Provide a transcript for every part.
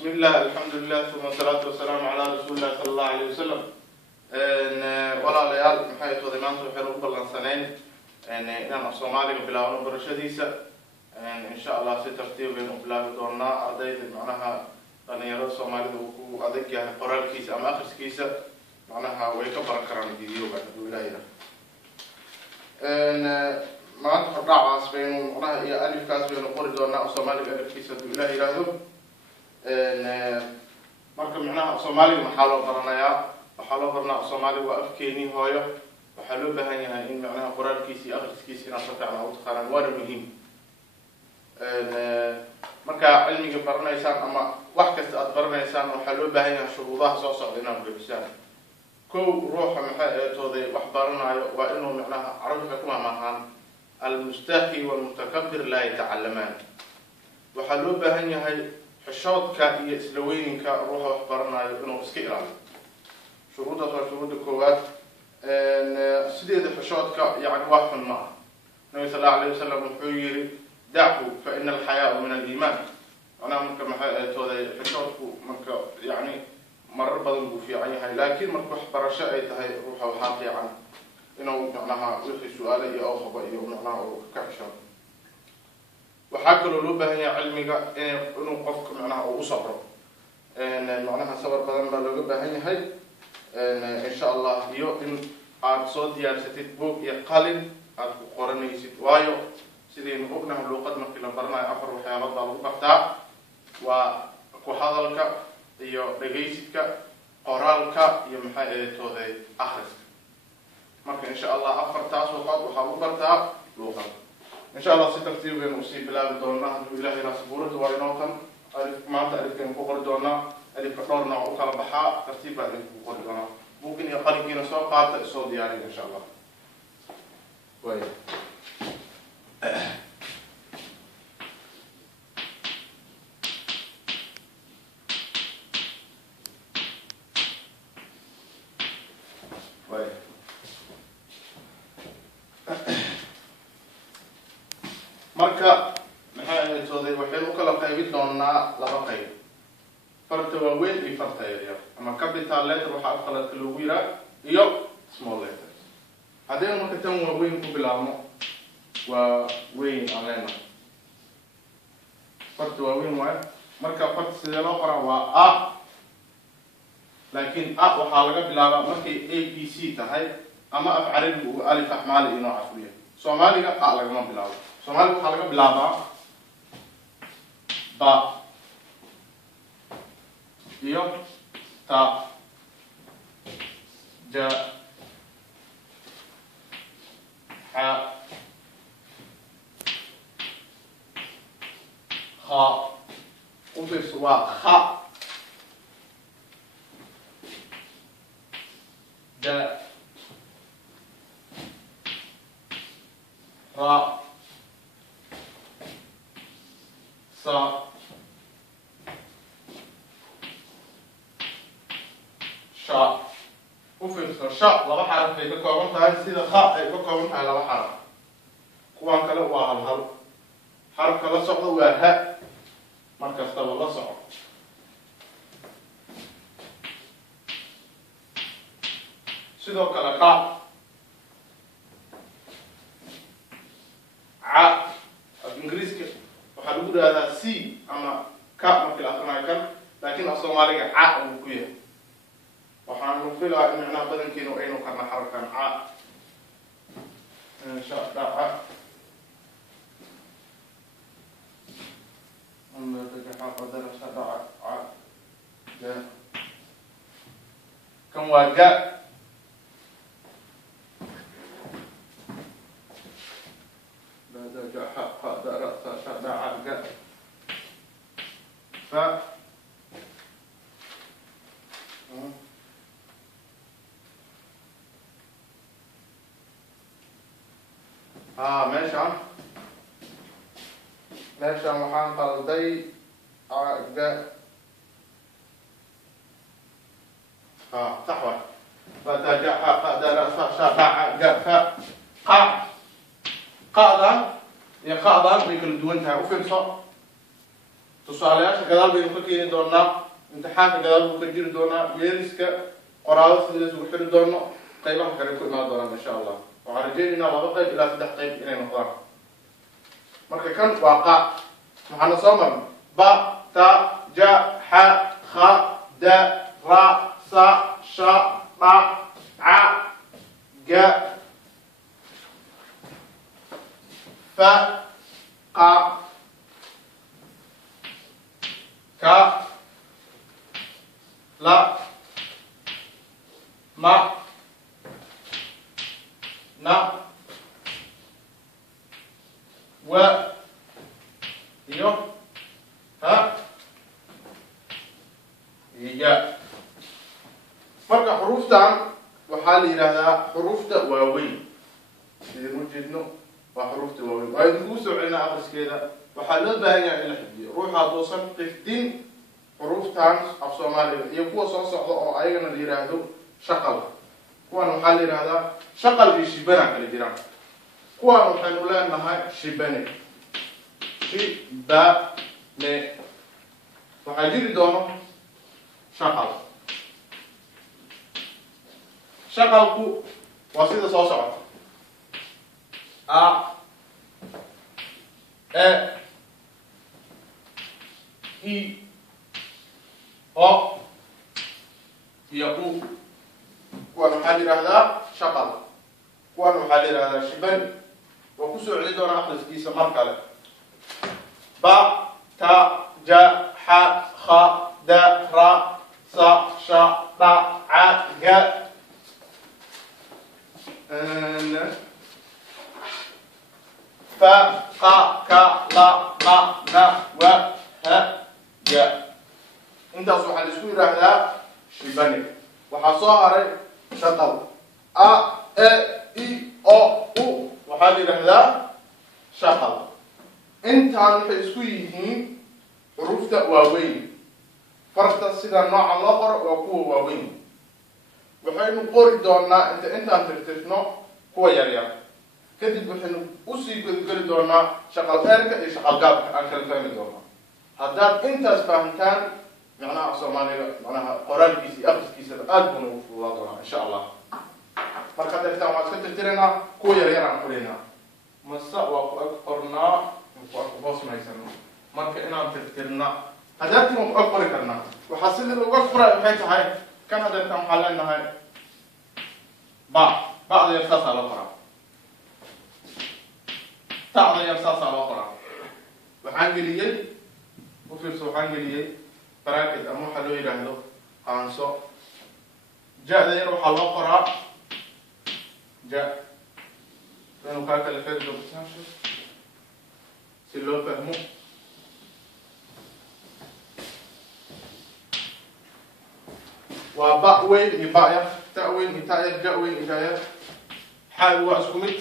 بسم الله الحمد لله ثم الصلاة والسلام على رسول الله صلى الله عليه وسلم. ولا ليال محاية وضمان وحلو بلانسانين إننا الصومالي بلاونا برشديسة إن شاء الله سترتيب بين بلاو دورنا أرضي معناها أن يرى الصومالي وكو أذكى يعني قرار كيسة أم آخر كيسة معناها ويكبر كرام الفيديو بعد الولاية. ما تقطع عصبين معناها هي ألف كاس بين قرر دورنا الصومالي ألف كيسة الولاية هذا. marka macnaha Soomaaliga maxaa loo baranayaa Soomaaliga waa afkeeni hooyo waxa loo baahan yahay in macnaha qoraalkiisa iyo akhriskiisa inaad si fiican u taqaanaan waa muhiim marka cilmiga baranaysaan ama wax kasta aad baranaysaan waxa loo baahan yahay shuruudaha soo socda inaad buuxisaan kow ruuxa maxay tooday wax baranayo waa inuu macnaha Carabiga ku maahan al-mustahi wal-mutakabbir la yata'allaman waxa loo baahan yahay حشودك هي إسلوينك روح وحبرنا إنه إسكيران شروطها شروط الكوات سديد حشودك يعني واحد معه النبي صلى الله عليه وسلم يقول دعه فإن الحياء من الإيمان أنا ممكن حشودك ممكن يعني مرة بدل في عينها لكن ممكن حبر شيء هي روح وحاطي عن إنه معناها وفي سؤالي أو خبئي ومعناها كحشود وحاكل لوبه هي علمي إنه قفك معناها أو صبر إن معناها صبر بدن لوبه هي إن شاء الله إن صوت يارستيت بوك يقلن قرني ست وايو سيدين بوكنا اللغة ما كنا برنا أفر وحياة الله وقفتها وكحاضرك يو رجيستك قرالك يمحى توذي أخرس ممكن إن شاء الله أفر تاس وقاد وحاضرتها لغة إن شاء الله سترتيب بين أصيب بلاد دورنا بالله إلى سبورة ورنوتن ألف ما تعرف كم بقر دورنا ألف كتورنا وكلا بحاء ترتيب ألف بقر دورنا ممكن يقارن كنا سوا قاعدة الصوت يعني إن شاء الله. كويس. كويس. marka maxay tooday waxay u kala qaybin doonaa laba qayb farta waaweyn iyo farta yar ama capital letter waxa kala lagu yiraahdo iyo small letter hadeen marka tan waaweyn ku bilaabno waa weyn aleena farta waaweyn waa marka farta sida loo qoraa waa a laakiin a waxa laga bilaabaa markay abc tahay ama af carabi uu alif ahmaali inoo cafiyo Soomaaliga a laga ma bilaabo Soomaaliga waxa laga bilaabaa ba iyo ta ja ha kha وفي خ دا را صا شا وفي شا لaba xaraf bay ka kooban tahay sida kha ay ka kooban tahay laba xaraf kuwan kale waa hal xarafka la socdo waa ha markasta la socdo sidoo kale qa a ingiriiska waxa lagu yiraahdaa c ama ka markii la aqrinayo kan laakiin Soomaaliga a uu ku yahay waxaan u filayaa in macnaha badankeenu aynu karna xarafkan a insha Allah أما تجحا قدر شدع جاء كم وجاء لا تجحا قدر شدع جاء ف ماشي ماشي محان قلدي عقد صحوة فتجح قدر شفع جف قع قاعدة يا قاعدة بيكون دونتها وفين صار tusaalayaasha gadaal baynu ka keeni doonaa imtixaanka gadaal buu ka jiri doonaa yeeriska qoraado sidii isugu xiri doono qaybaha kale ku imaan doonaan insha allah waxaan rajaynaynaa 2 qayb ilaa 3 qayb inay noqdaan marka kan waa qa waxaana soo marnay ba ta ja ha kha da ra sa sha ba a ga fa qa ka la ma na wa iyo ha iya marka xuruuftan waxaa la yiraahdaa xuruufta waaweyn sidii jeedno waa xuruufta waaweyn waa idinku soo celinaa akhriskeeda waxaa loo baahan yahay in la xifdiyo ruuxa haddoosan xifdin xuruuftan af Soomaaliga iyo kuwa soo socda oo ayagana la yiraahdo shaqal kuwan waxaa la yiraahdaa shaqal iyo shibana kala jiraan kuwan waxaynu leenahay shibane shibane waxaa jiri doono shaqal shaqalku waa sida soo socota a e i o iyo u kuwan waxaa la yiraahdaa shaqal kuwan waxaa la yiraahdaa shiban waa kusoo celi doona akhriskiisa mar kale ba ta ja ha kha da ra sa sha ta a ga fa qa ka la ma na wa ha ja intaas waxaa la isku yiraahdaa shibani waxaa soo haray shaqal a e i o u waxaa la yiraahdaa shaqal intaan waxay isku yihiin xuruufta waaweyn farta sida nooca loo qoro waa kuwa waaweyn waxaynu qori doonaa intaan tirtirno kuwa yaryar kadib waxaynu usii gudgeli doonaa shaqal dheerka iyo shaqal gaabka aan kala fahmi doonaa haddaad intaas fahamtaan macnaha Soomaaliga macnaha qoraalkiisa iyo akhriskiisa aad buu ugu fududaan doonaa insha allah marka dadkaan waxaan iska tirtirinaa kuwa yaryar aan qorinaa masa waa ku ag qornaa waa ku hoos maysano marka inaan tirtirna hadaatiin waan ku ag qori karnaa waxaa sida uga qoray waxay tahay kan hadaataan waxaa leenahay ba'da yar saasaa loo qoraa ta'da yar saasaa loo qoraa waxaan geliyey u fiirso waxaan geliyey bracket ama waxaa loo yiraahdo qaanso ja'da yar waxaa loo qoraa ja inuu kaa kala fahmi doonto si loo fahmo waa ba weyn iyo ba yar ta weyn iyo ta yar ja weyn iyo ja yar xaal waa isku mid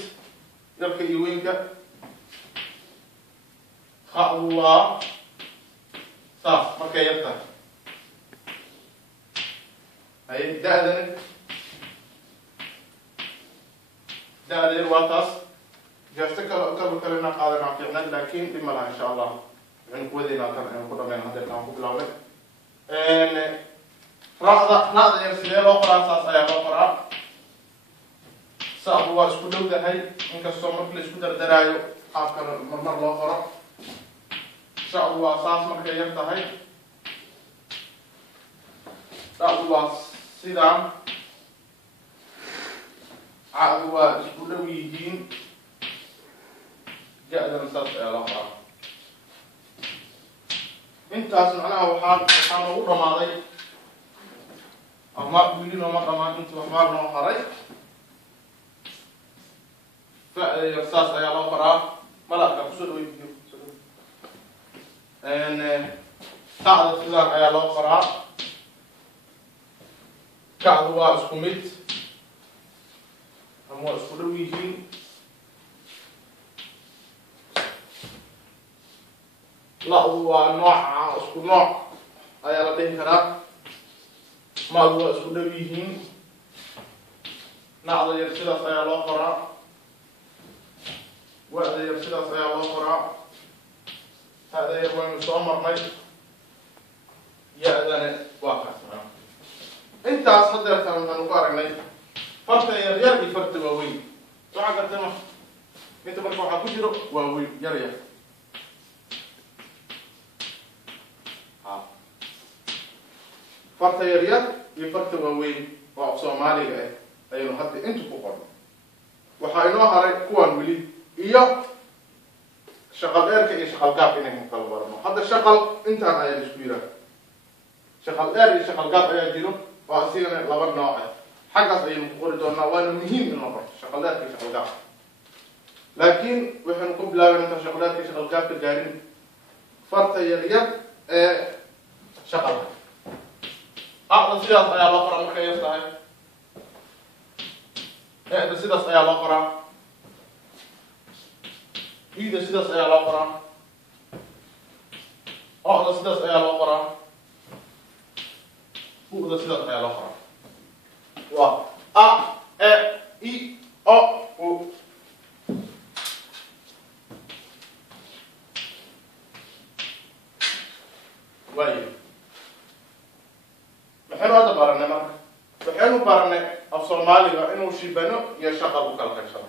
yarka iyo weynka kha'du waa saas markay yar tahay hay da'dana da'da yar waa taas جالس كلام كلنا قادر نعطينا لكن بما إن شاء الله يعني كودينا كنا كنا من هذا الكلام كله رأض يرسل له قرآن أساس أيه قرآن سأبوا اسكتوا ده هاي إنك السمر كل اسكتوا درايو آخر مرة الله قرآن سأبوا أساس مركي يفتحي سأبوا سيدام عادوا اسكتوا يجين جاء درسات الأخرى. أنت أسمعنا وحنا نقول رمادي. أما بيقولين وما كمان أنت وحنا نخرج. فالأساس يا الأخرى ما لا تقصد ويجيب. إن تعرف إذا يا الأخرى كعدوا أسكمت. أما أسكتوا يجين. لا هو نوع اسكو نوع ايا لديه كرا ما هو اسكو دبيهين نعض يرسل سيا الأخرى وعد يرسل سيا الأخرى هذا يبغى نصمر مي يأذن واقع أنت أصدر ترى من المقارنة مي فرت يرير فرت واوي سواء قلت ما أنت بركوا حكوجرو واوي يرير فرت يرير يفرت واوي وأقصى مالي أيوه حتى أنت بقول وحاينو هراي كوان ولي إياه شغل إيرك إيه شغل قاب إنك مقلب هذا شغل أنت أنا يا سبيرة شغل إير شغل قاب يا جيرو وأصيرنا لبر نوع حاجة زي مقول دونا وأنا مهم من النظر شغل إير شغل قاب لكن وإحنا نقول لا أنت شغل إير شغل قاب الجارين فرت يريد شغل أعطى سياس أيا الأخرى مخيف تاعي إيه بس سياس أيا الأخرى إذا سياس أيا الأخرى أعطى سياس أيا الأخرى هو ذا سياس أيا الأخرى و أ إي أو أو وين بحلو هذا بارنا ما بحلو بارنا الصومالي إنه شيبانو يشغل وكل كشرة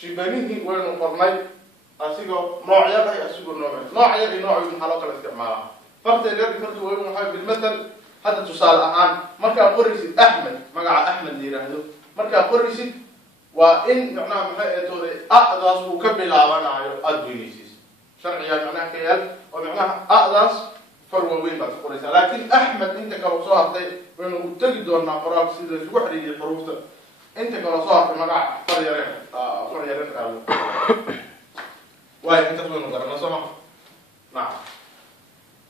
شيبانيه وين قرناي أسيقو نوع يبغى أسيقو نوع يبغى نوع من حلاقة الاستعمال فرت اللي فرت وين محاول بالمثل هذا تصال عن مركب قريسي أحمد مقع أحمد اللي رهدو مركب قريسي وإن معناه محاية توري أقدس وكبل عوانا أدوينيسيس شرعيا معناه كيال ومعناه أقدس فروين بس قريسة لكن أحمد أنت كرصاح تي وإنه تجدوا أن قراب سيد وحدي الحروف أنت كرصاح مقع فريرين قالوا واي أنت تقولون قرنا سمع نعم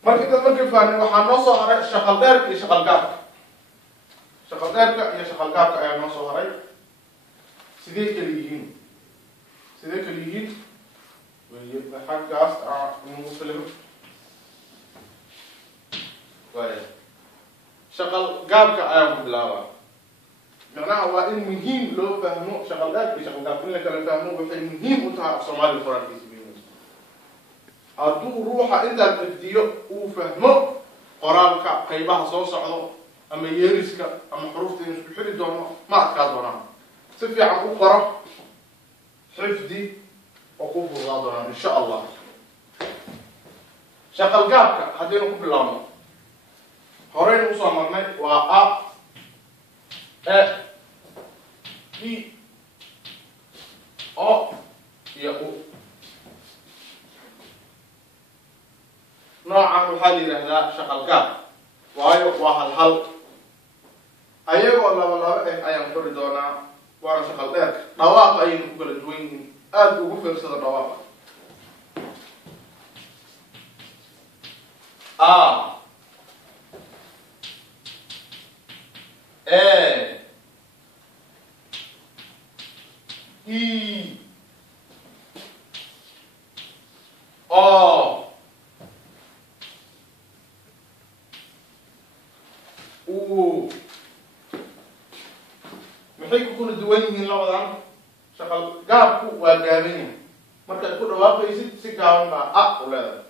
markii faanay waxa noo soo haray shaqal dheer iyo shaqal gaar shaqal dheerka iyo shaqal gaarka ayaa noo soo haray sidee kala yihiin way xaggaas inuu filmo way shaqal gaarka ayaa ku bilaabaa macnaha waa in muhiim loo fahmo shaqal dheer iyo shaqal gaar in la kala fahmo waxay muhiim u tahay Soomaali quraankiisa hadduu ruuxa intaad xifdiyo uu fahmo qoraalka qaybaha soo socdo ama yeeriska ama xuruufta inuu isku xiri doono ma adkaa doonaan si fiican u qoro xifdi oo ku fududaa doonaan insha allah shaqal gaabka haddaynu ku bilaabno horeynu usoo marnay waa a e i o iyo u نوعاً وحالي لهذا شغل قاب وايو واحد حل أيه والله أيام كوردونا وانا شغل ذاك رواق أيه نقول الدوين أدو وفر صدر رواق إي maxay ku kala duwan yihiin labadan shaqal gaabku waa gaaban marka ku dhawaaqaysid si gaaban baa u leedahay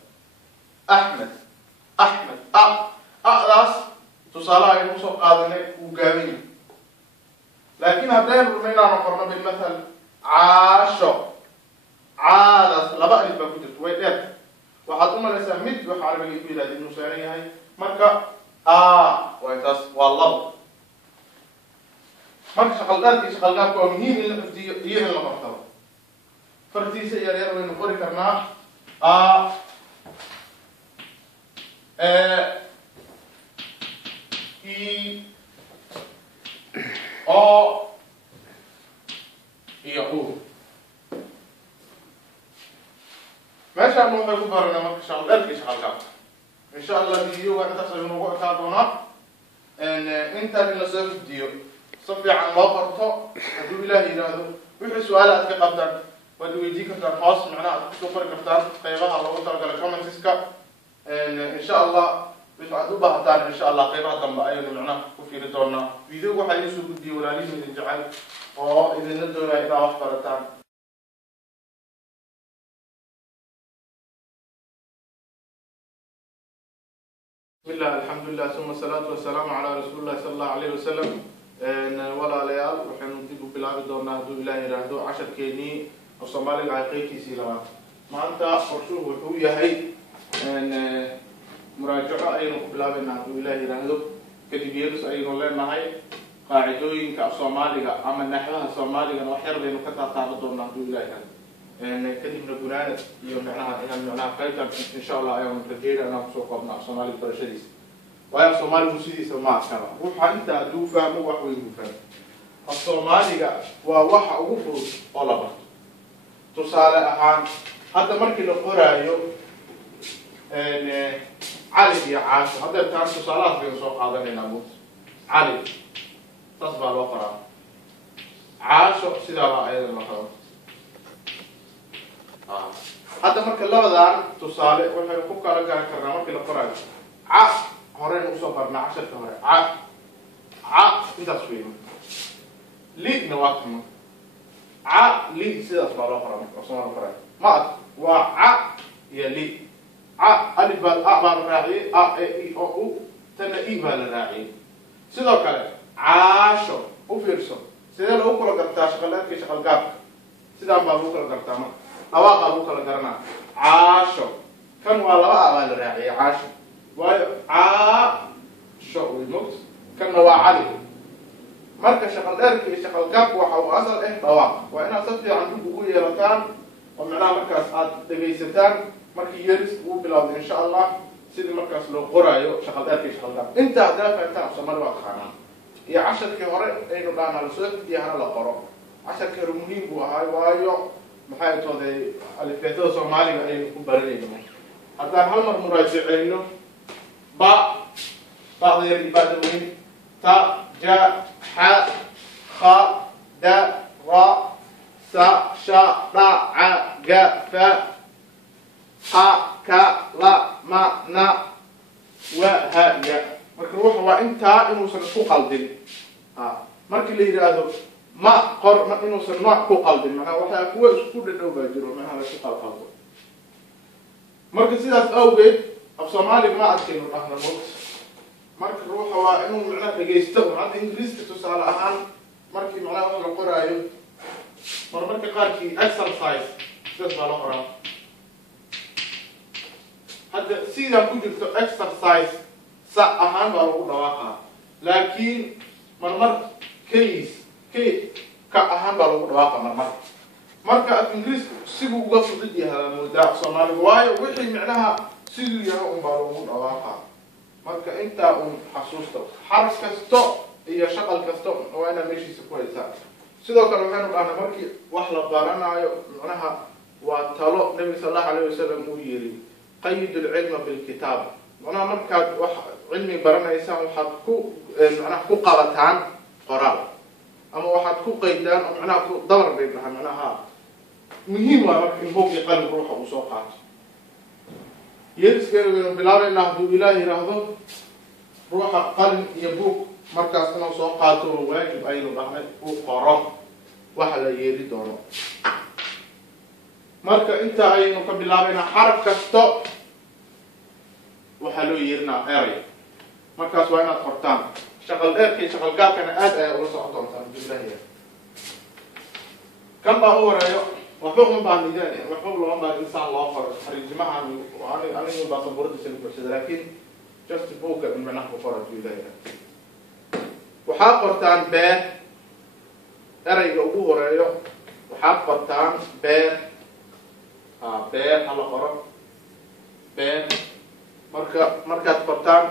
axmed daas tusaalaha aynu soo qaadanay uu gaaban laakiin haddaynu rumaynaano qorno bilmathal caasho caadaas laba alif baa ku jirto way dheer waxaad u malaysaa mid waxa carabiga ku yidhahda inuu saaran yahay marka way taas waa labo marka shaqal gaabka waa muhiim in la xifdiyo iyo in la bartado fartiisa yaryar waynu qori karnaa i o iyo u meeshaan waxay ku baranaa marka shaqal gaabka iyo shaqal gaabka insha allah video waa intaas aynu ugu ekaa doonaa intaan in lasoo xifdiyo صفي عن وقرته هدو إله ينادو ويحي سؤالات كقبتان ودو يجي كفتان خاص معناه تكتو فرق كفتان قيبها الله وطرق لكم تسكا إن شاء الله بيسعدوا بحثان إن شاء الله قيبها تنبأ أيضا معناه وفي ردورنا فيديو وحيسو بدي ولاني من الجعل إذا ندونا إذا وفرتان لله ثم الصلاة والسلام على رسول الله صلى الله عليه وسلم ولا ليال وحين نديب بلاد دون هدو إلهي رهدو 10 كيني الصومالي عقيقي سيلوا ما أنت فرشوه وحوية هي مراجعة أيضا بلاد هدو إلهي رهدو كدبيرس أيضا لنا هاي قاعدوين كالصومالي أما نحوها الصومالي وحير بينو كتا تعرضون هدو إلهي رهدو كدبنا قناة يوم معناها قيدا إن شاء الله أيضا رجينا أنا بسوق ابن الصومالي برشديس ويا الصومالي مسيدي سماع كلام روح أنت دو فهم وحوي دو فهم الصومالي ووحى وفرض طلبة تصال أهان هذا مركي القرايو علي يا عاش هذا كان تصالات بين سوق هذا من أبوت علي تصبح الوقرة عاش سيدا أيضا المخاوف هذا مركي اللبضان تصال وحي يقوك على كرنا مركي القرايو هورين وصبرنا 10 كهورين انت سوينا لي نواتهم لي سيدا سبالو قرام وصمار قرام ما يا لي الف بال راعي اي او تنا اي بال راعي سيدا كله عاشو وفيرسو سيدا لو كلا قرتا شغلات كي شغل قاب سيدا بالو كلا قرتا ما اواقع لو كلا قرنا عاشو كان ولا بال راعي عاشو شو الموت كان هو علي مركز شغل دارك شغل قاب وحو أصل طواق وأنا صدق عندي بقول يرتان ومعناه مركز عاد دبيستان مركز يرس وبلاد إن شاء الله سيد مركز لو قرايو شغل دارك شغل قاب أنت دافع أنت سمر وقت خانة يا 10 كهوري إنه كان على سوق دي أنا لا قرا 10 كهور مهم وهاي وايو محايته ذي اللي فيته سومالي وأي كبرني كمان حتى هم مراجعينه بعض البادوين تا جا ح خ د ر س ش ر ع ج ف ح ك ل م ن و ه ي marka ruuxa waa intaa inuusan isku qaldin markii la yiraahdo ma qor ma inuusan nooc ku qaldin macnaha waxa kuwa isku dhadhow baa jiro macnaha la isku qalqaldo marka sidaas awgeed af Soomaali ma adkeeno dhahna mood marka ruuxa waa inuu macnaha dhageysto hadda Ingiriiska tusaale ahaan markii macnaha wax la qoraayo marmarka qaarkii exercise sidaas baa la qoraa hadda sida ku jirto exercise sa ahaan baa lagu dhawaaqaa laakiin marmar case ka ahaan baa lagu dhawaaqaa marka af Ingiriisku siduu uga fudud yahay moodaa Soomaaliga waayo wixii macnaha siduu yahay un baa lagu dhawaaqaa marka inta xasuusto xarf kasto iyo shaqal kasto waa ina meeshiisa ku haysaa sidoo kale waxaanu dhahnaa markii wax la baranayo macnaha waa talo nabi sallallahu alayhi wasallam uu yiri qayd al-ilm bil kitab macnaha markaad wax cilmi baranaysaan waxaad ku macnaha ku qabataan qoraal ama waxaad ku qaydaan macnaha ku dabar bay macnaha muhiim waa markii hoogi qalbi ruuxa uu soo qaato يرسل من بلاد الله إلهي رهضه روح قلب يبوك مركز أنا سوقاته واجب أيضا رحمة وقرام وحلا يريدونه مركز أنت أيضا كبلادنا حرف كستو وحلو يرنا أري مركز وين أخرتان شغل إركي شغل قال كان ورسول الله بالله كم بهو رأيه وحبهم بعد ذلك وحبهم لهم بعد إنسان الله آخر الجماعة أنا يبغى صبرت السلوك بس لكن just book من معناه بفرج في ذلك وحاقرتان بير أرى يجوه رأيه وحاقرتان بير بير على قرب بير مركز قرتان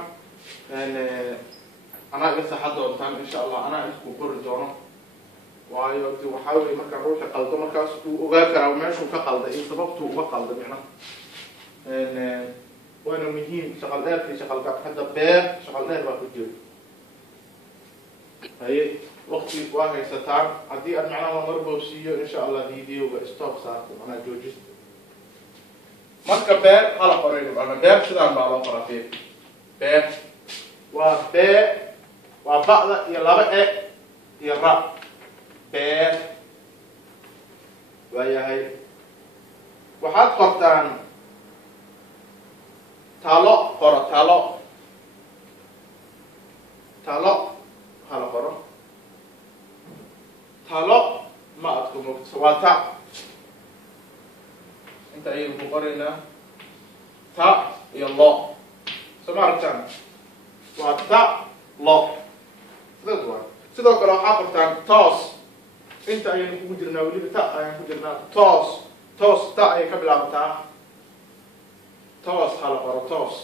أنا لسه حد قرتان إن شاء الله أنا أسكو برجونه waayo waxa weey marka ruuxa qaldo markaas uu ogaa karo meeshu ka qalday in sababtu uga qalday macna waana muhiim shaqal dheerkii shaqal ka hadda beer shaqal dheer baa ku jiro hay waqti waa haysataan hadii aad macnaha marbo siiyo insha Allah videoga stop saarto ana joojis marka beer kala qorayo ana beer sidaan baa loo qoraa beer waa ba'da iyo laba iyo ra beer waayahay waxaad qortaan talo talo hala qoro talo ma adku mugto waa ta inta ayaynu ku qoraynaa ta iyo lo soo ma aragtaan waa ta lo sidaas waa sidoo kale waxaa qortaan toos inta ayaynu kugu jirnaa weliba ta ayaan ku jirnaa toos toos ta ayay ka bilaabataa toos hala qoro toos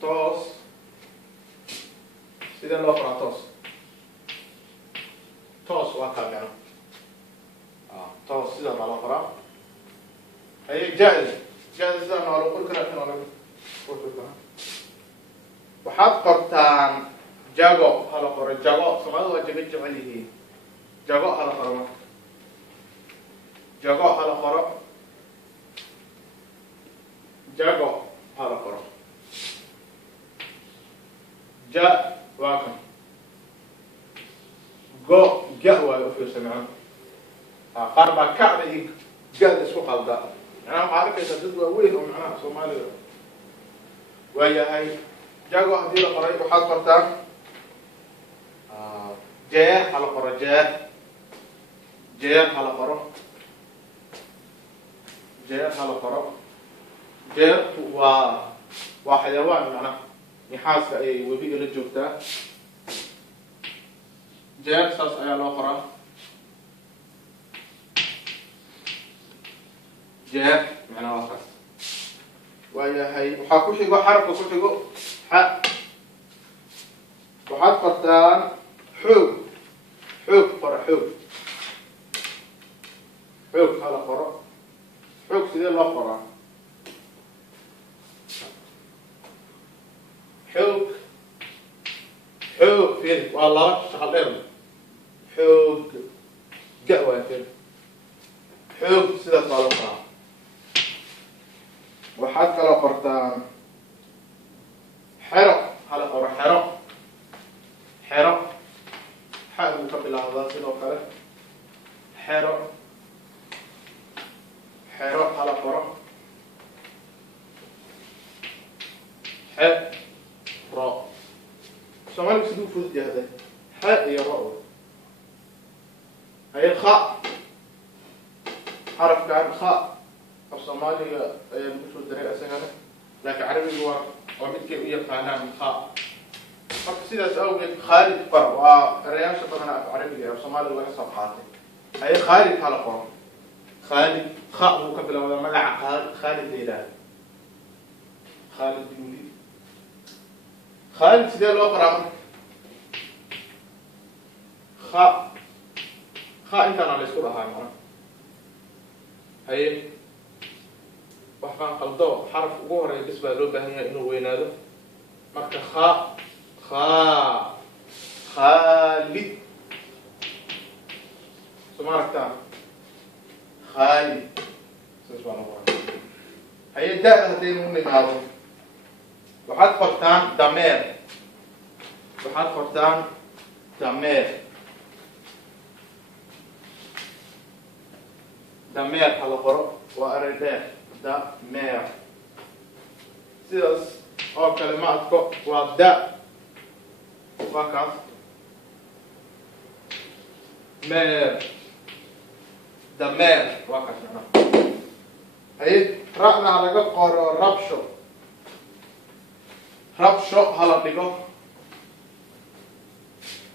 toos sidee loo qoraa toos toos waa kalmeno toos sidaa baa loo qoraa haye jaa-is jaa-is sidaa noola qori karaa in noola qori karaa waxaad qortaan jago hala qoro jago soomaalida waa jago jecel yihiin jago hala qoro marka jago hala qoro jago hala qoro ja waa kan go ga waayo u fiirsa macnaha qaar baa kacda iyo ga-da isku qalda macnaha waxaa arkaysaa dad waaweyn oo macnaha soomaalida waayahay jago haddii la qoray waxaad qortaan jeer hala qoro jeer jeer hala qoro jeer hala qoro jeerku waa xayawaan macnaha nixaaska ayay webiga la joogtaa jeer saas ayaa loo qoraa jeer macnaha waa kaas waayahay waxaa ku xigo xarafka ku xigo xa waxaad qortaan xoog xoog qoro xoog xoog hala qoro xoog sidee loo qoraa xoog xoog fiiri waa laba shaqal dheer xoog ga waa fiiri xoog sidaas baa loo qoraa waxaad kaloo qortaan xero hala qoro xero xero xa buu ka bilaabdaa sidoo kale xero xero hala qoro xe ro soomaaliga siduu fudud yahday xa iyo ro haye kha xarafkan kha af soomaaliga ayaa lagu soo daray isagana laakiin carabiga waa midkay u yaqaanaan kha marka sidaas awgeed khaalid qor waa erayaasha badanaa af carabiga ee af soomaaliga laga soo qaatay haye khaalid hala qoro khaalid kha buu ka bilowdaa magaca khaalid la yidhaahdo khaalid bin waliid khaalid sidee loo qoraa marka kha intaana la isku dhahaa macnaha haye wax baan qaldo xaraf ugu horeeya bis baa loo baahan yahay inuu weynaado marka khaalid soo ma aragtaan khaalid saas baa loo qoraa haye da-da haddaynu u nimaado waxaad qortaan dameer waxaad qortaan dameer dameer hala qoro waa eray dheer dameer sidaas oo kale ma adko waa da waa kaas meer dameer waa kaas macnaha haye ra'na ha laga qoro rabsho rabsho hala dhigo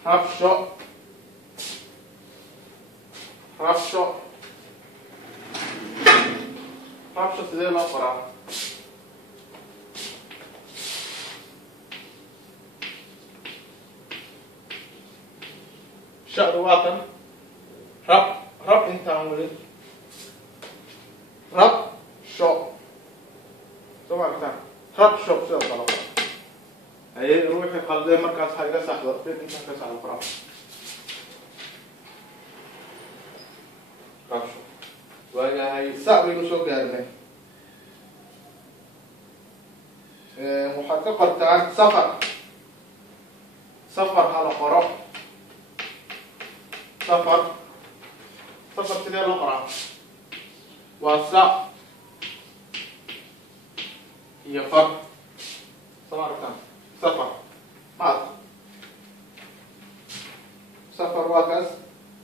rabsho rabsho rabsho sidee loo qoraa sha'du waa tan rab intaan weli rab sho soo ma aragtaan rab sho sidaas baa loo qoraa haye ruuxii qaldee markaas ha iga saxdo intaan ka saxdo qoraa rabsho waayahay sa baynu soo gaarnay waxaad ka qortaan safar safar hala qoro safar sidee loo qoraa waa sa iyo far soo ma aragtaan safar مات سفر واكس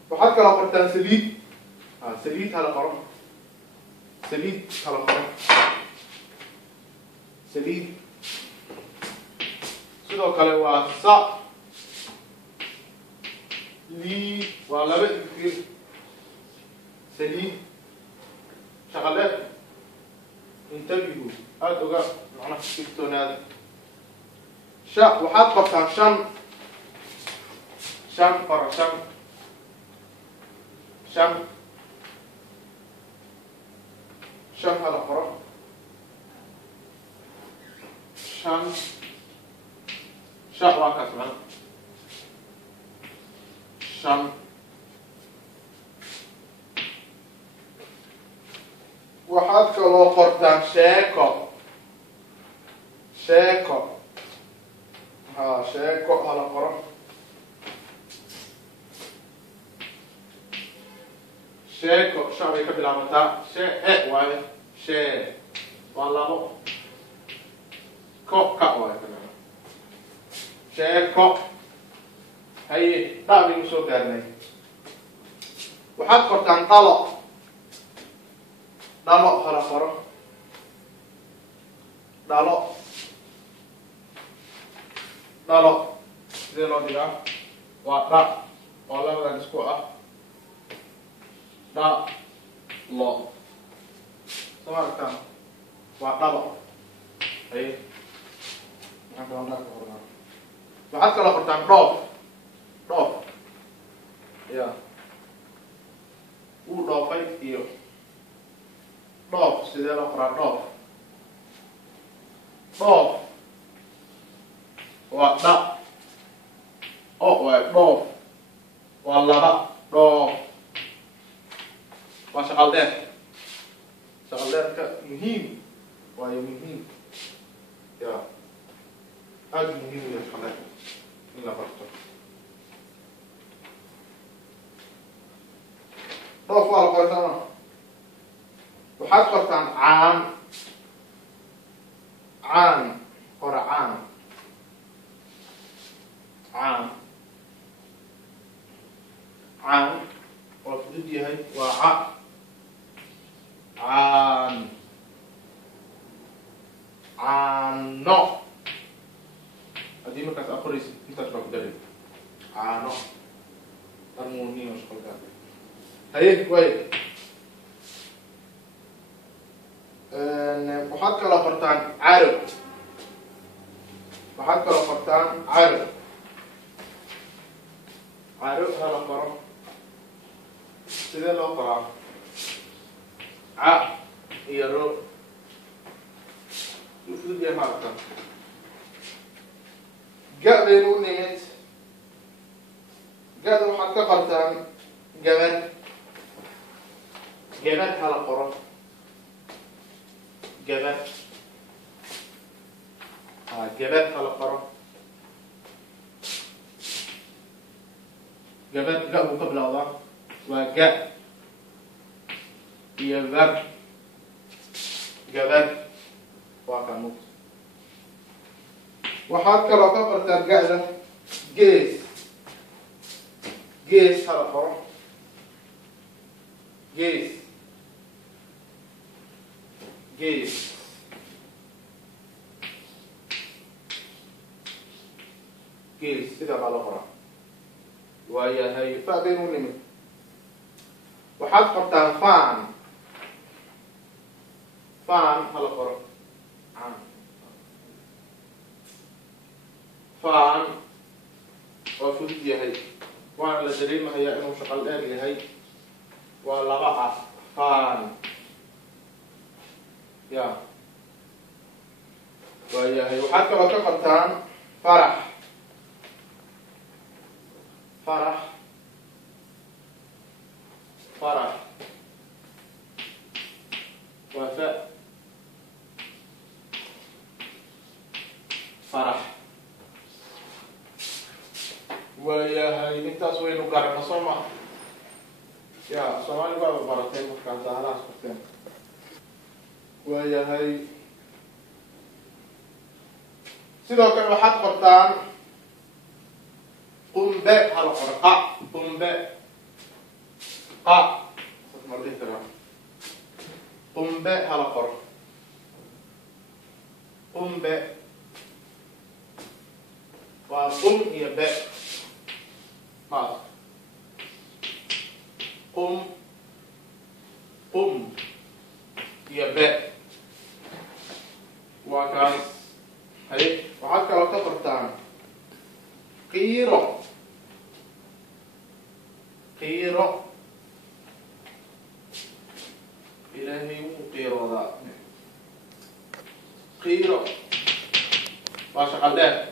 وحتى لو قرتان سليد سليد هلا قرن سليد هلا قرن سليد sidoo kale waa sa lii waa laba ifir saliid shaqaleed intabigu aada uga macnaha fikirtoonaada waxaad qortaan shan qora shan hala qoro shan waa kaas macna shan waxaad kaloo qortaan sheeko sheeko hala qoro sheeko shan bay ka bilaabataa waaye shee waa labo ka waaye sheeko haye dhaabaynu soo gaarnay waxaad qortaan dhalo hala qoro dhalo sidee loo dhigaa waa dha oo labadan isku ah dhalo soo aragtaan waa dhalo haye waxaad kaloo qortaan dhoof ya wuu dhoofay iyo dhoof sidee loo qoraa dhoof waa dha waa dhoof waa laba dhoof waa shaqaldeerka muhiim waayo muhiim ya aada muhiim uyahay shaqaldeerka in la barto dhoof waa la qortama waxaad qortaan caan qora caan waa fudud yahay waa caano haddii markaas aqoraysa intaas baa ku daray caano armuuniyo shaqalkaa haye waay waxaad kaloo qortaan carow hala qoro sidee loo qoraa ca iyo ro fudud yahay maaragta ga-daynu u nimid ga-da waxaad ka qortaan gabad hala qoro gabad hala qoro gabad ga buu ka bilowdaa waa ga iyo dar gabad waa kamuud waxaad kaloo ka qortaan ga-da gees hala qoro gees sidaa baa loo qoraa waayahay fa baynu nimid waxaad qortaan faan hala qoro faan waa fudud yahay waana la dareemahayaa inuu shaqal dheer yahay waa laba faan ya waayahay waxaad kaloo ka qortaan farax waa farax waayahay intaas waynu garana soo ma ya soomaali baaba baratay markaas halaas qorteen waayahay sidoo kale waxaad qortaan قنب هلا قرأ قا قنب قا مرتين تمام قنب هلا قرأ قنب وقم هي باء ما قم قم هي باء وكاس هاي وحتى لو تقرتان قيرة قيرة إلهي قيرة ذا قيرة وشغلات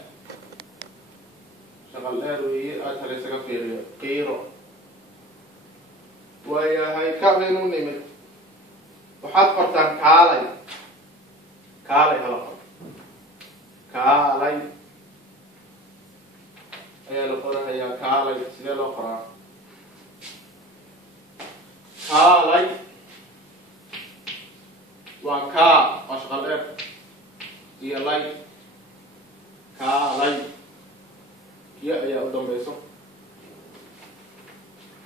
شغلات وهي أتهلي سكفير قيرة وهي هاي كامل نمت وحد قرتان كالي كالي هلا كالي هي القرآن هي كالي سيدي القرآن كالي وكا وشغلات هي لي كالي يا قدام بيسو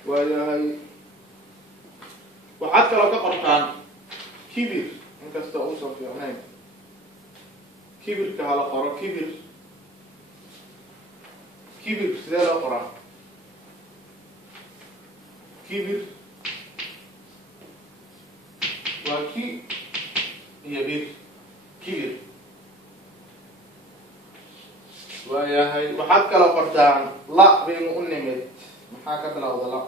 وهي وحتى لو تقرتان كبير انت استوصل في عنين كبير كهلا قرا كبير كبير سيدي القرآن كبير وكي يبير كبير ويا هاي وحتى لو قرتان لا بينو انمت محاكا لا ولا لا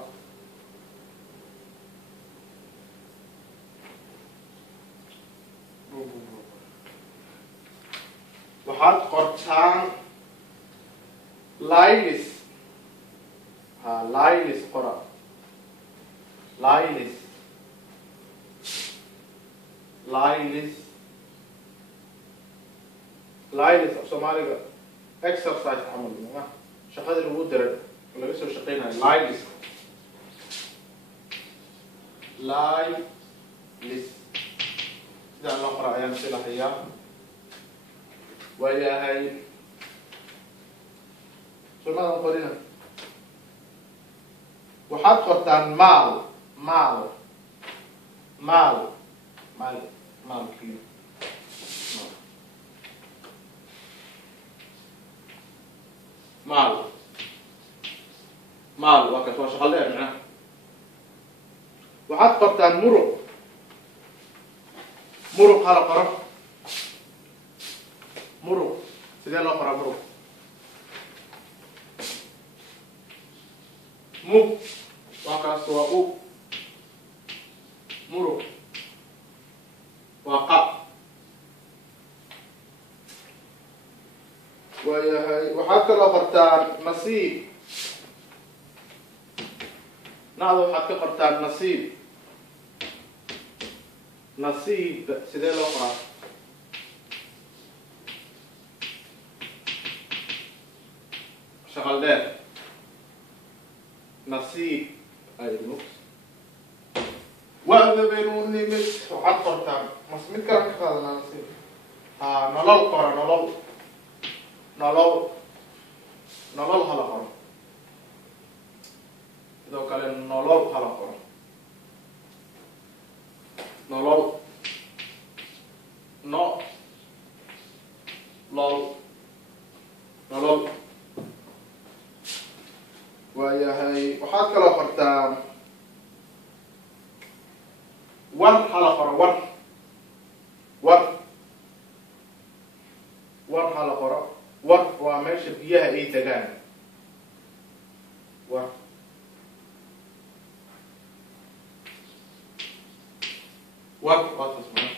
وحد قرتان لايلس ها لايلس قرأ لايلس لايلس لايلس بصومالي اكسرسايز عمل شقاد الوود درد ولا بيسوي شقينا لايلس لايلس ده نقرأ أيام صلاحية ويا هاي شو ما نقولنا وحد قرتان مال مال مال مال مال كيلو مال مال وقت وشغلين معه وحد قرتان مرق مرق هلا قرأ مرق سيدي الله قرأ مرق مو وقت وقو مرق وقع وحتى لو قرتان نصيب نعم حتى قرتان نصيب نصيب سيدي الأخرى شغل ده نصيب هاي النقص وهذا بينو نمت وحتى قرتان مسميت كلام كذا نصيب نلال قرى نلال نلال نلال هلا قرى إذا قال نلال هلا قرى نلال نو لال نلال وهي هاي وحتى لو قرتان ور هلا قرى ور هلا قرى ور وماشي بيها ايه تجان ور اسمها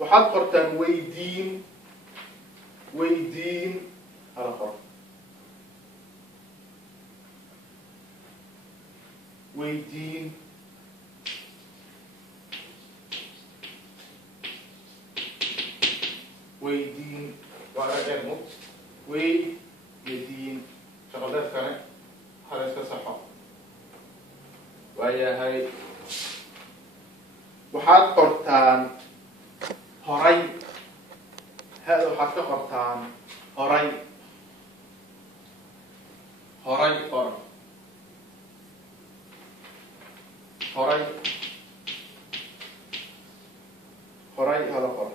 وحد قرتان ويدين على قرى ويدين وأرجع موت ويدين شغلات كمان خلاص صحة وهي هاي وحد قرتان هراي هذا حرف قرتان هراي horay qor horay horay hala qor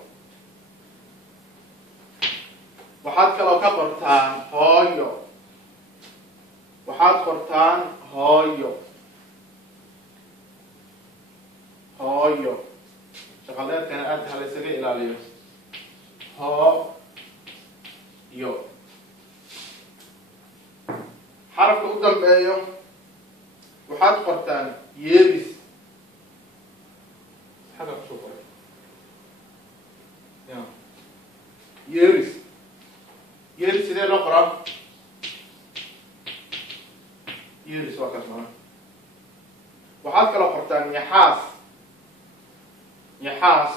waxaad kaloo ka qortaan hooyo waxaad qortaan hooyo hooyo shaqadeedkana aad hala isaga ilaaliyo hooyo xarafka u dambeeyo waxaad qortaan yeeris xagga kusoo qoray yeeris yeeris sidee loo qoraa yeeris waa kaas mana waxaad kaloo qortaan yaxaas yaxaas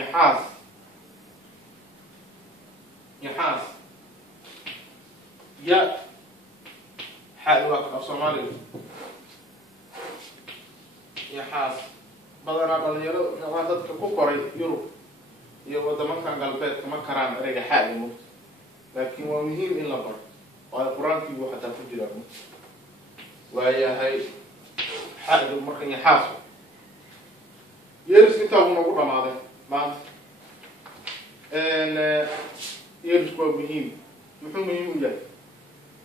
yaxaas yaxaas ya xaad waa af Soomaaliga yaxaas badanaa dhalinyarada waxaa dadka ku koray Yurub iyo waddamankan galbeedka ma karaan ereyga xaad mugta laakiin waa muhiim in la baro oo quraankiibu xataa ku jira waayahay xaad markan yaxaas yeeris inta uu nagu dhamaaday maanta yeeris waa muhiim muxuu muhiim u yahay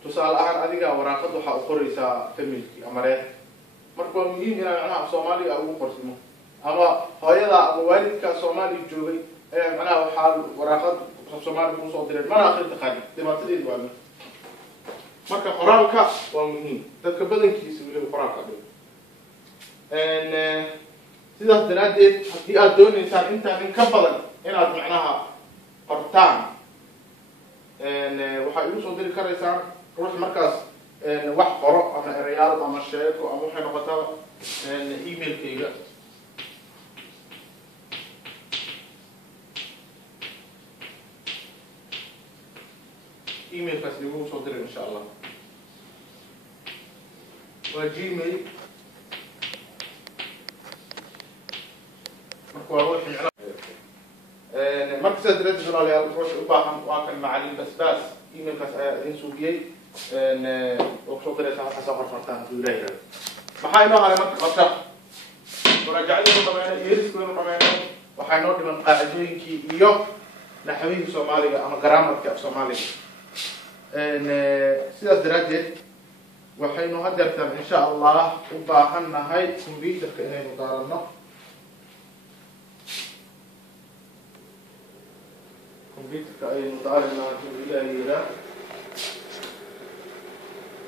tusaale ahaan adiga waraaqad waxa u qoraysaa familkii ama reer marka waa muhiim inaad macnaha Soomaaliga ugu qorsimo ama hooyada ama waalidka Soomaaliga joogay ee macnaha waxa waraaqad Soomaaliga u soo diray mana akhri taqaan dhibaatadeedu waa marka qoraalka waa muhiim dadka badankiisa waliba qoraalka dhigo sidaas daraadeed haddii aad doonaysaan intaan in ka badan inaad macnaha qortaan waxaa igu soo diri karaysaan ruux markaas wax qoro ama erayaal ama sheeko ama waxay noqotaa emailkayga emailkaas igu soo diri insha Allah waa gmail marka waa ruuxi marka sidaas daraadeed walaalayaal ruuxi u baahan waa kan macallin basbaas emailkaas ayaa idin suugiyey وشوف ليش أنا حسافر فرتان في ولاية ما حينو على مكة قطع ورجعنا طبعا يرس كلنا طبعا وحينو من قاعدين كي يوم نحوي سومالي أما جرامر كأب سومالي إن سياس درجة وحينو هدرت إن شاء الله وباحنا هاي كمبيوتر كأنه مقارنة كمبيوتر كأنه مقارنة في ولاية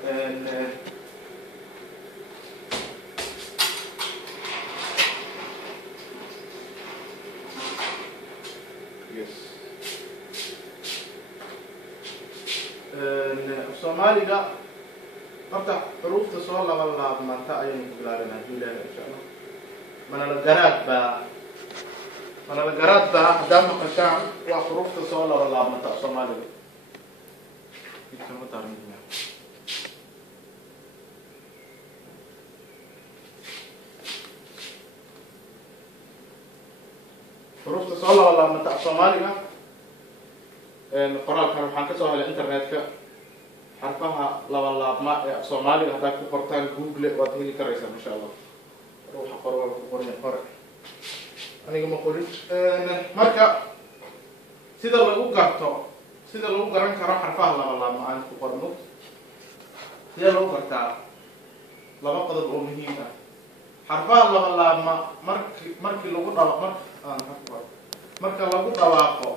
and yes Soomaaliga horta xuruufta soo laabmaanta ayaynu ku bilaabanaa duulada insha Allah mana la garaad baa haddaan maqashaan waa xuruufta soo laabmaanta Soomaaliga حروف تصل ولا متاع Soomaaliga qoraalkan waxaan ka soo helay internetka xarfaha laba laabma ee Soomaaliga hadaa ku qortaan Google waad heli karaysaa insha Allah ruuxa qorwal ku qornay aniga ma qorin marka sida lagu garan karo xarfaha laba laabma aan ku qorno sida lagu gartaa laba qodob oo muhiim ah xarfaha laba laabma markii lagu dhawaaqo marka lagu dhawaaqo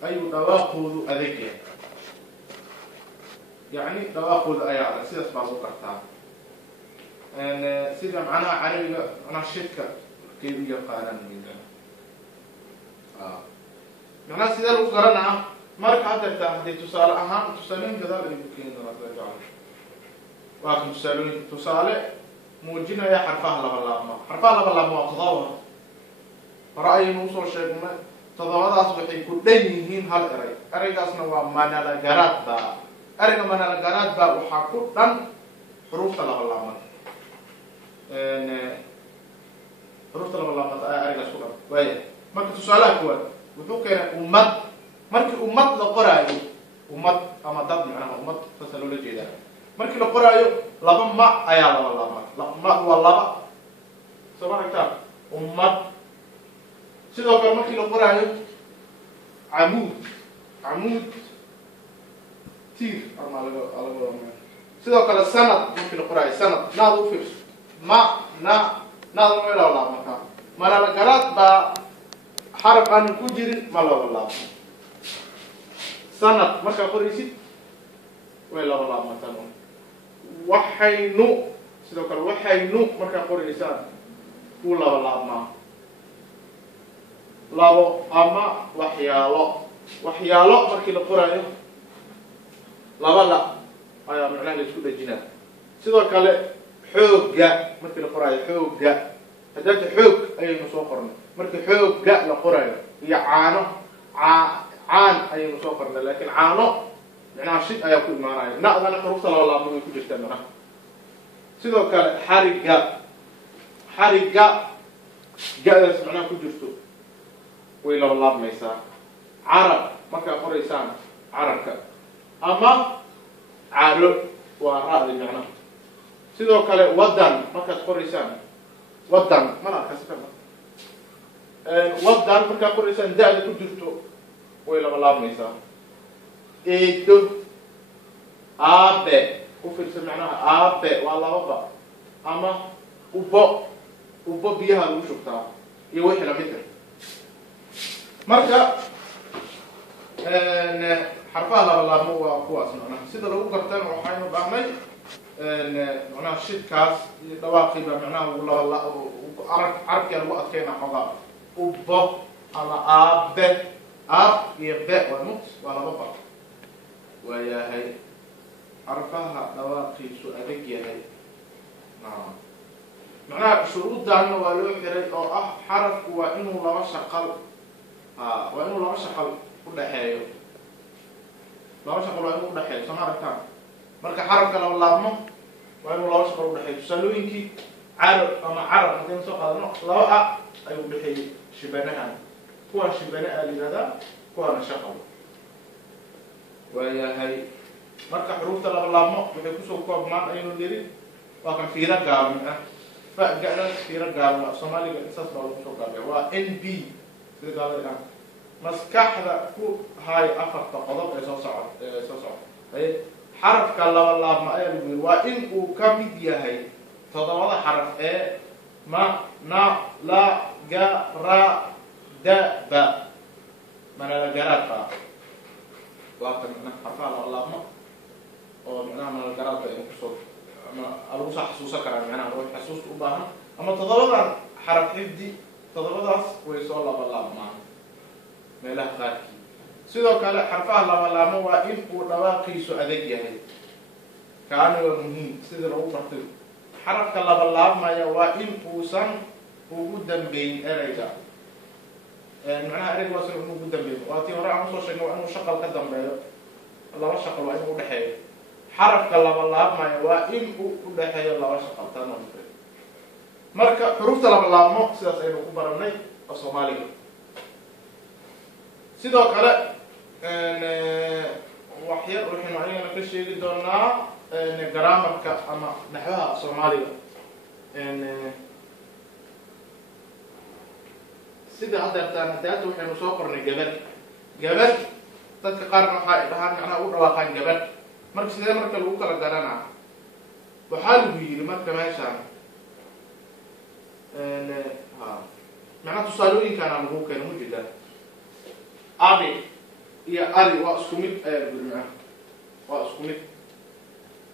ayuu dhawaaqoodu adag yahay يعني dhawaaqoodu ayaa adag sidaas baa lagu gartaa sida macnaha carabiga macnaha shidka keedu yaqaanaan midna macnaha sida lagu garanaa marka hadda haddii tusaale ahaan tusaalooyin gadaal ay keeni doonaan waa kan tusaale muujinaya xarfaha laba laabma waa qodob ra'ayinu soo sheegnay todobadaas waxay ku dhan yihiin hal eray eraygaasna waa manalagaraad baa erayga manalagaraad baa waxaa ku dhan xuruufta laba laabma xuruufta laba laabma ayaa eraygaas ku dhan waaya marka tusaalaha kuwaad wuxuu keenay ummad markii ummad la qoraayo ummad ama dad macnaha ummad taas loola jeedaa markii la qoraayo laba ma ayaa laba laabmaa ma waa laba soo maragtaa ummad sidoo kale markii la qoraayo camuud tiir ama laga sidoo kale sanad markii la qoraayo sanad naad u fiirso ma naad ma laba laabmaa marala garaad baa xaraf aan ku jirin ma laba laabmo sanad markaa qoraysid way laba laabmataan waxaynu sidoo kale waxaynu markaa qoraysaan wuu laba laabmaa labo ama waxyaalo markii la qoraayo laba la ayaa macnaha la isku dhajinaa sidoo kale xoogga markii la qoraayo xoogga haddaata xoog ayaynu soo qornay markii xoogga la qoraayo iyo caan ayaynu soo qornay laakiin caano macnaha shid ayaa ku imaanaya na'dana xurufta laba laabma way ku jirtaa macnaha sidoo kale xarigga ga-daas macnaha ku jirto way laba laabmaysaa carab markaa qoraysaan carabka ama caro waa ra'di macnaha sidoo kale wadan markaad qoraysaan wadan mana arkasakama wadan markaa qoraysaan da-da ku jirto way laba laabmaysaa eedo aabe u fiirsan macnaha aabe waa lababa ama ubbo biyaha lagu shubtaa iyo wixii lamid ah marka xarfaha laba laabmo waa kuwaas macnaha sida lagu gartan waxaynu dhahnay macnaha shidkaas iyo dhawaaqiiba macnaha carabkia lagu adkayna xoogaa ubbo ama aabe aab iyo be waa mut waa lababa waayahay xarfaha dhawaaqiisu adag yahay macnaha shuruudaana waa loo xiray oo ah xarafku waa inuu laba shaqal udhaxeeyo waa inuu udhaxeeyo soo ma aragtaan marka xarafka laba laabmo waa inuu laba shaqal udhaxeeyo tusaalooyinkii carab haddaynu soo qaadano laba a ayuu udhaxeeyey shibanahan kuwaan shibane a la yihahdaa kuwaana shaqal waayahay marka xuruufta laba laabmo waxay kusoo koobmaan aynu niri waa kan fiiro gaaban ah fa-gana fiiro gaaban ah soomaaliga isaas baa lagu soo gaabiya waa n b sida gaabaa maskaxda ku hay afarta qodob ee soo socda xarafka laba laabma ayaa lagu yiri waa in uu ka mid yahay toddobada xaraf ee ma na la ga ra da ba manala garaadba waa kan xarfaha laba laabma oo macnaha manala garaadba in kusoo ama lagu soo xasuusan karaa macnaha oo xasuusta u baahan ama toddobadan xaraf xifdi toddobadaas way soo laba laabmaan meelaha qaarkii sidoo kale xarfaha laba laabmo waa in uu dhawaaqiisu adag yahay kaana waa muhiim sida lagu bartay xarafka laba laabmaya waa in uusan ugu dambeyn ereyga macnaha ereyga waa sina ugu dambeyn waa tii hore aan usoo sheegnay waa inuu shaqal ka dambeeyo laba shaqal waa inuu udhexeeyo xarafka laba laabmaya waa in uu udhexeeyo laba shaqal tan marka xurufta laba laabmo sidaas aynu ku baranay oo soomaaliga sidoo kale waxyar waxaynu ayagana ka sheegi doonaa graamarka ama naxwaha soomaaliga sida haddeertaan hadaata waxaynu soo qornay gabadh dadka qaarna waxaa dhahaan macnaha u dhawaaqaan gabadh marka sidee marka lagu kala garanaa waxaa lagu yiri marka meeshaan macnaha tusaalooyinkaana lagu keeno mujida abi iyo ari waa isku mid ayaa lagu yiri macnaha waa isku mid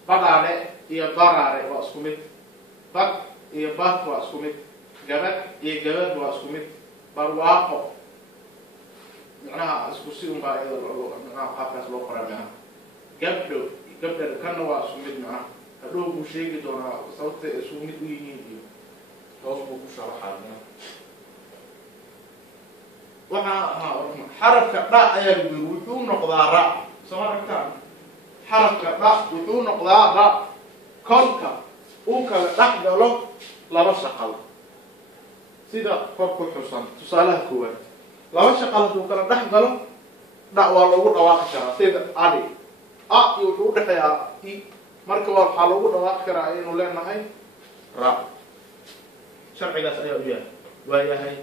badaale iyo baraare waa isku mid bad iyo bad waa isku mid gabadh iyo gabadh waa isku mid barwaaqo macnaha isku si unbaa iyada macnaha qaabkaas loo qoraa macnaha gabdha kana waa isku mid macnaha hadhow buu sheegi doonaa sababta isku mid u yihiin iyo hoos buu ku sharaxaa waxaa xarafka dha ayaa lagu yiri wuxuu noqdaa ra soo aragtaan xarafka dha wuxuu noqdaa ra kolka uu kala dhex galo laba shaqal sida kor ku xusan tusaalaha koowaad laba shaqal hadduu kala dhex galo waa lagu dhawaaqi karaa sida ali iyo wuxuu u dhaxeeyaa i marka waxaa lagu dhawaaqi karaa inuu leenahay ra sharcigaas ayaa u yahay waa yahay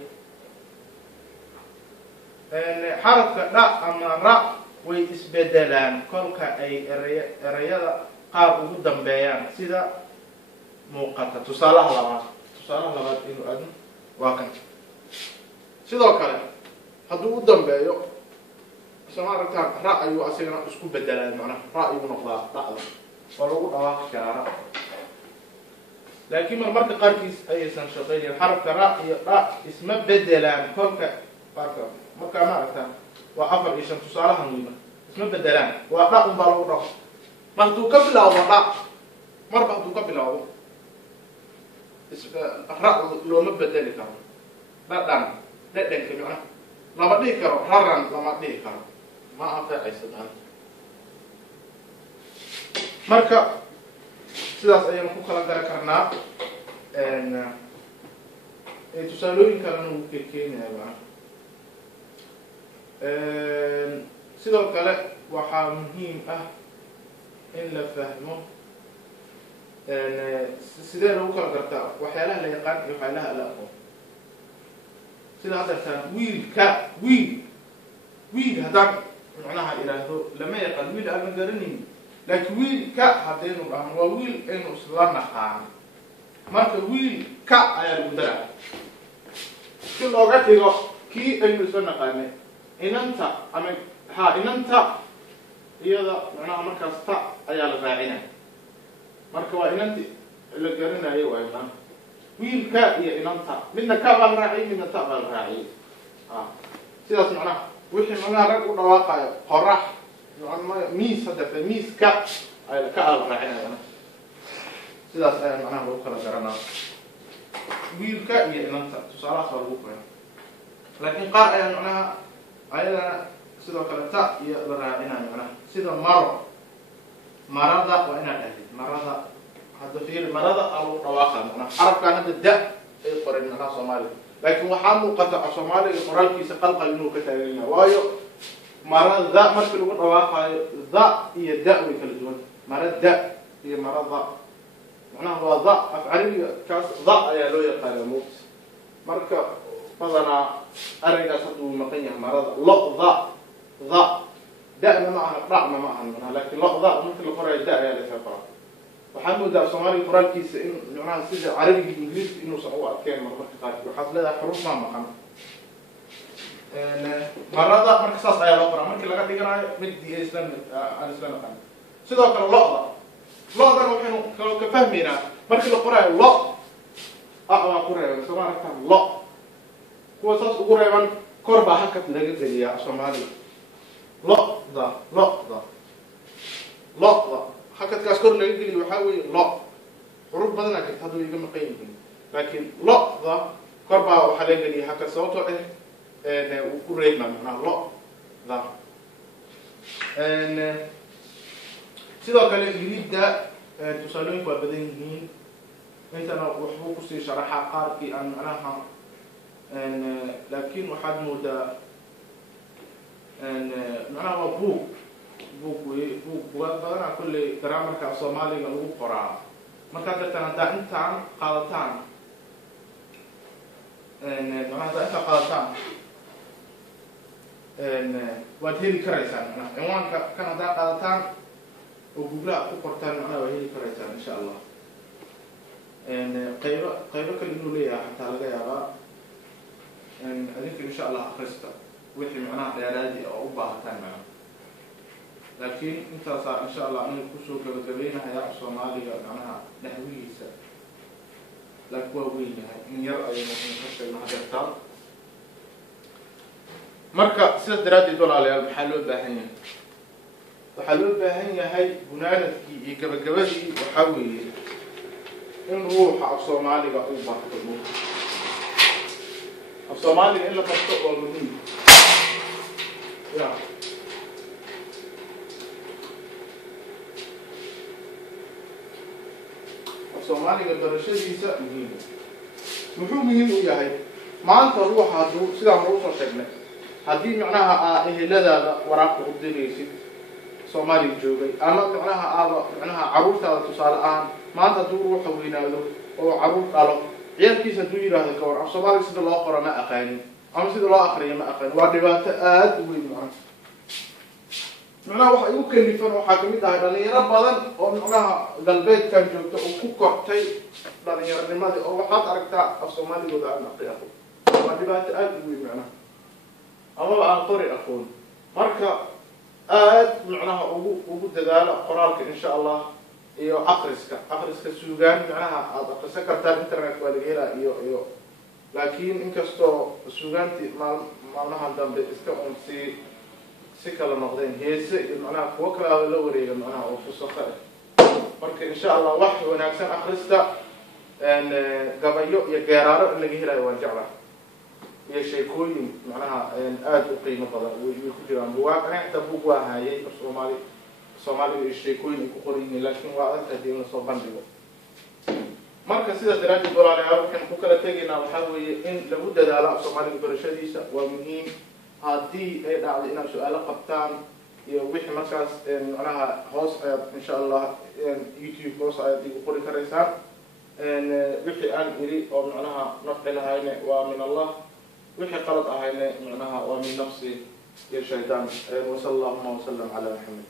xarafka dha ama ra way isbedelaan kolka ay erayada qaar ugu dambeeyaan sida muuqata tusaalaha labaad inuu aadno waa kan sidoo kale hadduu u dambeeyo soo aragtaan ra ayuu asigana isku bedelaan macnaha ra ayuu noqdaa dhacda oo lagu dhawaaqi karaa laakiin marmarka qaarkiis ayaysan shaqaynin xarafka ra iyo dha isma bedelaan kolka qaarka marka ma aragtaan waa 4 iyo 5 tusaalahan weyna isma bedelaan waa dha un baa lagu dhawaaqo markuu ka bilaabo dha marba hadduu ka bilaabo ra looma bedeli karo dhadhan dhadhanka macnaha lama dhihi karo raran lama dhihi karo ma anfacaysa maanta marka sidaas ayaan ku kala garan karnaa tusaalooyin kalena wuu ka keenaya macnaha sidoo kale waxaa muhiim ah in la fahmo sidee lagu kala gartaa waxyaalaha la yaqaan iyo waxyaalaha la aqoon sida hadda wiil haddaan macnaha ilaahdo lama yaqaan wiil aan garanaynin laakiin wiilka haddaynu dhahno waa wiil aynu isla naqaan marka wiilka ayaa lagu daraa si looga dhigo kii aynu isla naqaanay inanta ama inanta iyada macnaha markaas ta ayaa la raacinaya marka waa inanti la garanayo waa iman wiilka iyo inanta midna ka baa la raaciyay midna ta baa la raaciyay sidaas macnaha wixii macnaha rag u dhawaaqayo qorax miis hadda miiska ay ka raacinayaan sidaas ayaa macnaha lagu kala garanaa wiilka iyo inanta tusaalahaas waa lagu qoray laakiin qaar ayaa macnaha ayadana sidoo kale ta iyo la raacinayo macnaha sida marada waa inaad dhahdid marada hadda fiir marada lagu dhawaaqa macnaha xarafkan hadda da ay qoran macnaha Soomaaliga laakiin waxaa muuqata Soomaaliga qoraalkiisa qalqal inuu ka taagan yahay waayo marada markii lagu dhawaaqayo da iyo da way kala duwan marada iyo marada macnaha waa da af carabiga kaas da ayaa loo yaqaanaa muuqs marka badana araygaas hadduu maqan yahay marada da دائما معنا ضعنا معنا لكن لحظة ممكن القرآن الداعي على الفقرة وحمد ده الصومالي القرآن كيس إنه معناه سيد عربي إنجليزي إنه صعوبة كان مرة قارئ وحصل لها حروف ما معنا مرة ده مركز صاص على القرآن ممكن لقد يقرأ بدي إسلام على الإسلام كان سيد كان لحظة كانوا كفهمنا مركز القرآن لا أقوى قرآن سواء كان لا هو صاص قرآن قربة حكت لقد يا الصومالي لحظة حكت كاسكور اللي يقول يحاول لا حروف بدنا كنت هذول يجمع قيمهم لكن لحظة قربة وحلاقة اللي حكت صوته وقريب منها لحظة سيدا كان يريد ده تسألون وبدينين أنت أنا وحبوك سي شرحها قارئ أن أنا لكن واحد مودا معناها بوك بدنا كل جرامر كصومالي لو قرأ ما كانت أنت عن قالتان معناها أنت قالتان وهذه كريسان إيوان كان هذا قالتان وجوجلا قرطان معناها وهذه كريسان إن شاء الله قيبة كلمة ليها حتى لقى يابا أذكر إن شاء الله أخرجته وحي معناها ديالادي أو أباهتان معنا لكن انت صار إن شاء الله أنه كسو كبتبينها يا الصومالي معناها نحويسة لكووينها إن يرأي مخشى المحجرتان مركا سيدة درادي دول عليها بحلو الباهنية وحلو الباهنية هاي بنانتكي يقبقبدي وحاولي إن روح الصومالي أباهتان الصومالي إلا قد تقوى مني الصومالي برشاديسا مهم مهم وياهي ما أنت روح هذو سيدا مروسا شكله haddii macnaha eheladaada waraaqda u diraysid Soomaaliya joogay ama macnaha aaba macnaha caruurtaada tusaale ahaan maanta hadduu ruuxa weynaado oo caruur dhalo ciyaalkiisa hadduu yidhaahdo ka war af Soomaaliga sida loo qoro ma aqaanin ama sida loo akhriyo ma aqaanin waa dhibaato aad u weyn macnaha waxa igu kalifan waxaa ka mid ah dhalinyaro badan oo macnaha galbeedkan joogta oo ku kortay dhalinyaronimada oo waxaad aragtaa af Soomaaligooda aan aqriyo waa dhibaato aad u weyn macnaha ama aan qori aqoon marka aad macnaha ugu dadaala qoraalka insha Allah iyo akhriska suugaan macnaha aad akhrisan kartaa internet waa laga helaa iyo laakiin inkastoo suugaantii maalmahan dambe iska si kala noqdeen heese iyo macnaha kuwa kale la wareega macnaha oo fusaqa marka insha Allah wax wanaagsan akhrista gabayo iyo geeraaro in laga helayo waan jeclahay iyo sheekooyin macnaha aad u qiimo badan way ku jiraan buugaag inta buug waa hayay Soomaaliga iyo sheekooyin ku qoran laakiin waa aad hadii la soo bandhigo marka sida daraadii walaalayaal waxaan ku kala tegaynaa waxa weeye in lagu dadaalo Soomaaliga barashadiisa waa muhiim haddii ay dhacdo inaad su'aalo qabtaan iyo wixii markaas macnaha hoos ayaad insha Allah YouTube hoos ayaad igu qori karaysaan wixii aan iri oo macnaha nafci lahayna waa min Allah wixii qalad ahayna macnaha waa min nafsi ya shaytaan wa sallallahu wa sallam ala Muhammad